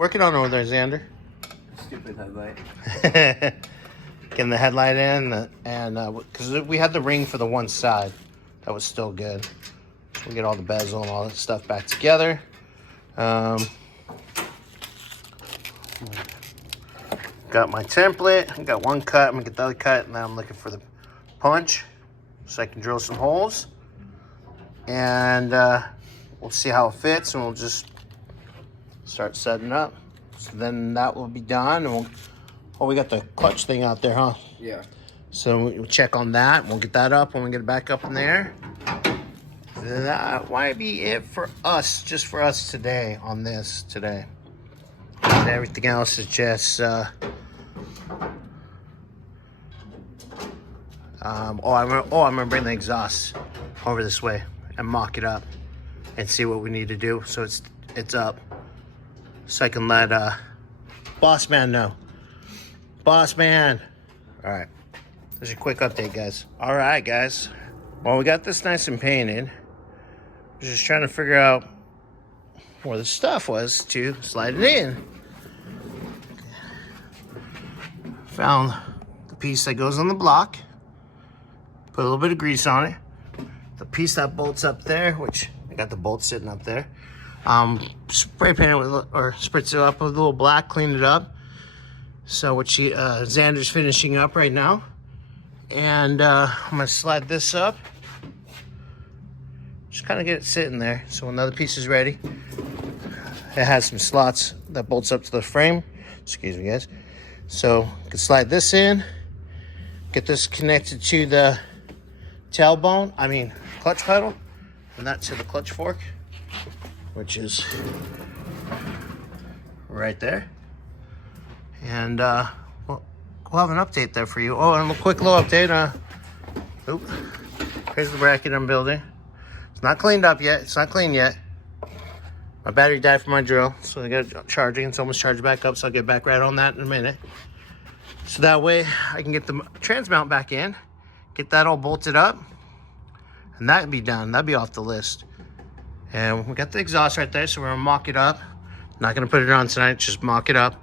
Working on over there, Xander. Stupid headlight. Getting the headlight in, and because we had the ring for the one side, that was still good. We get all the bezel and all that stuff back together. Got my template. I got one cut. I'm gonna get the other cut, and then I'm looking for the punch so I can drill some holes. And we'll see how it fits, and we'll just start setting up. So then that will be done, and we got the clutch thing out there, huh? Yeah. So we'll check on that. We'll get that up when we get it back up in there. That might be it for us, just for us today on this today. And everything else is just I'm gonna bring the exhaust over this way and mock it up and see what we need to do so it's up, so I can let boss man know. Boss man. All right, there's a quick update, guys. All right, guys, well, we got this nice and painted. Just trying to figure out where the stuff was to slide it in. Found the piece that goes on the block. Put a little bit of grease on it. The piece that bolts up there, which I got the bolt sitting up there. Spray paint it with, or spritz it up with a little black, cleaned it up. So what Xander's finishing up right now. And I'm gonna slide this up. Just kind of get it sitting there. So when the other piece is ready, it has some slots that bolts up to the frame. Excuse me, guys. So you can slide this in, get this connected to the clutch pedal, and that to the clutch fork, which is right there. And we'll have an update there for you. Oh, and a quick little update. Here's the bracket I'm building. It's not cleaned up yet. It's not clean yet. My battery died from my drill, so I got it charging. It's almost charged back up, so I'll get back right on that in a minute. So that way I can get the trans mount back in, get that all bolted up, and that'd be done. That'd be off the list. And we got the exhaust right there, so we're gonna mock it up. Not gonna put it on tonight, just mock it up.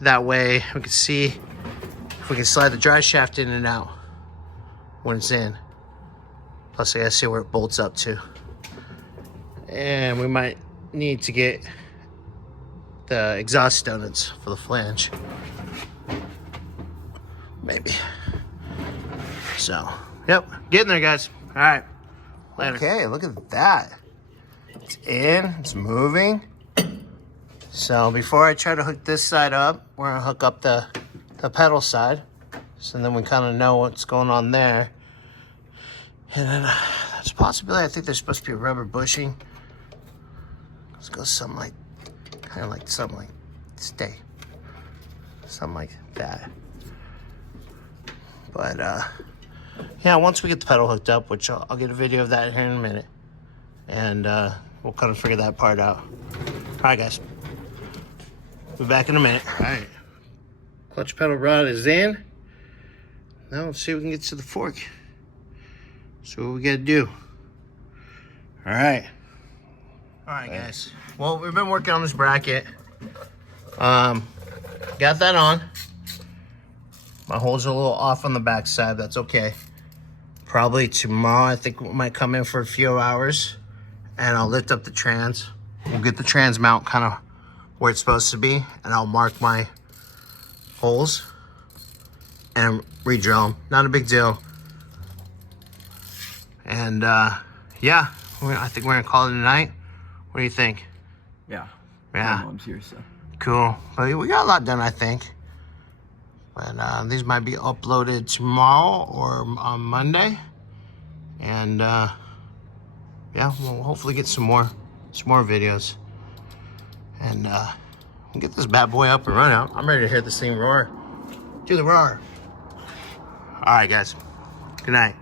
That way we can see if we can slide the drive shaft in and out when it's in. Plus I gotta see where it bolts up to. And we might need to get the exhaust donuts for the flange. Maybe. So, yep, getting there, guys. All right, later. Okay, look at that. It's in, it's moving. So before I try to hook this side up, we're gonna hook up the pedal side. So then we kind of know what's going on there. And then there's a possibility, I think there's supposed to be a rubber bushing. Let's go something like, kind of like something like stay. Something like that. But yeah, once we get the pedal hooked up, which I'll get a video of that here in a minute. And we'll kind of figure that part out. All right, guys. Be back in a minute. All right. Clutch pedal rod is in. Now let's see if we can get to the fork. So what we gotta do. All right. All right, guys. Well, we've been working on this bracket. Got that on. My holes are a little off on the back side. That's okay. Probably tomorrow, I think we might come in for a few hours, and I'll lift up the trans. We'll get the trans mount kind of where it's supposed to be, and I'll mark my holes and re-drill them. Not a big deal. And yeah, I think we're gonna call it a night. What do you think? Yeah. Yeah. My mom's here, so. Cool. But we got a lot done, I think. But these might be uploaded tomorrow or on Monday. And yeah, we'll hopefully get some more videos. And we'll get this bad boy up and running. I'm ready to hear this thing roar. Do the roar. All right, guys. Good night.